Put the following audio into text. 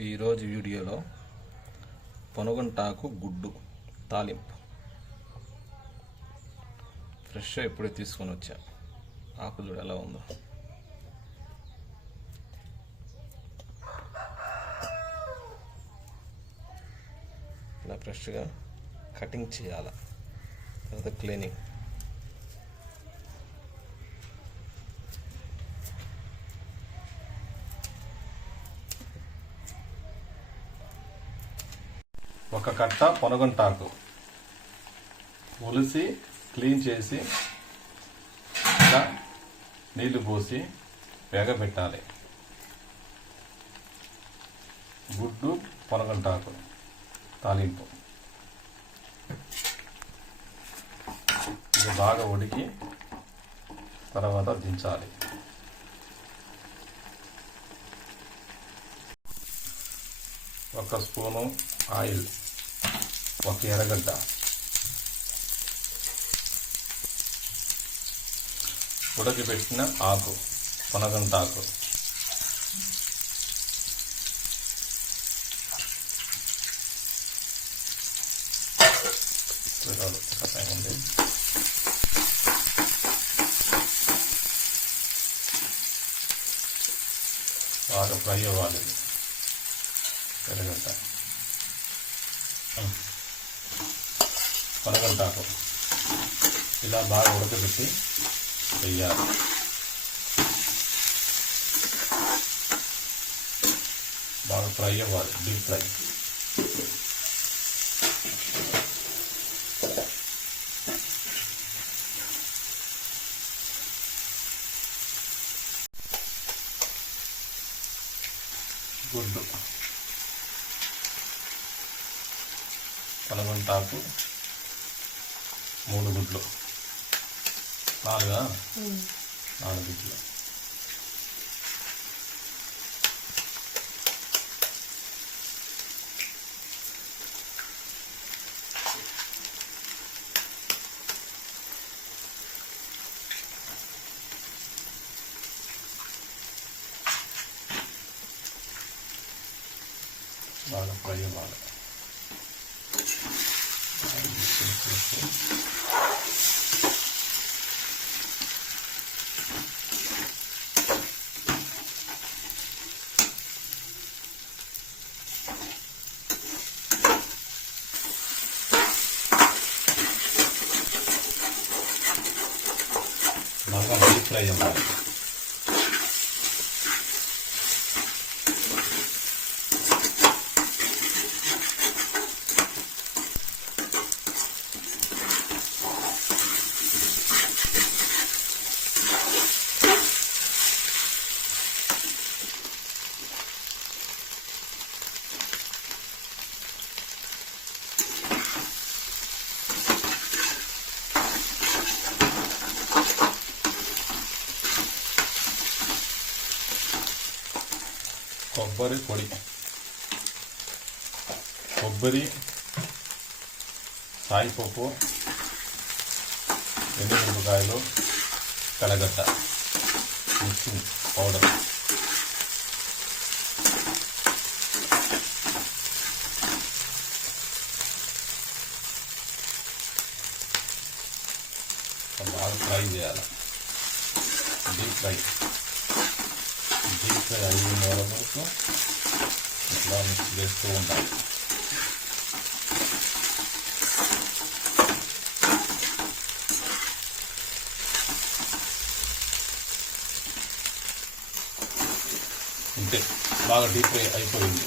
ఈరోజు వీడియోలో పొనగంటాకు గుడ్డు తాలింపు. ఫ్రెష్ ఇప్పుడే తీసుకొని వచ్చా. ఆకు చూడు ఎలా ఉందో. ఇలా ఫ్రెష్గా కటింగ్ చేయాలి. తర్వాత క్లీనింగ్. ఒక కట్ట పొనగంటాకు. ఉలిసి క్లీన్ చేసి ఇలా నీళ్ళు పోసి వేగపెట్టాలి. గుడ్డు పొనగంటాకు తాలింపు. ఇది బాగా ఉడికి తర్వాత దించాలి. ఒక స్పూను ఆయిల్. ఒక ఎర్రగడ్డ ఉడకబెట్టిన ఆకు పునగంటాకు ఉంది. బాగా ఫ్రై అవ్వాలి. ఇది. ఎర్రగడ్డ పలగంటాకు ఇలా బాగా ఉడకబెట్టి వెయ్యాలి బాగా ఫ్రై అవ్వాలి డీప్ ఫ్రై. గుడ్డు పలగంటాకు మూడు గుడ్లు నాలుగా నాలుగు గుడ్లు బాగా ఫ్రై అవ్వాలి బాగా డీప్ ఫ్రై అవ్వాలి కొబ్బరి పొడి కొబ్బరి సాయిపప్పు ఎండుమిరపకాయలు కలగట్ట మిక్సింగ్ పౌడర్ బాగా ఫ్రై చేయాలి డీప్ ఫ్రై డీప్ ఐదు మూల వరకు ఇట్లా మిక్స్ చేస్తూ ఉండాలి అంతే బాగా డీప్ అయిపోయింది.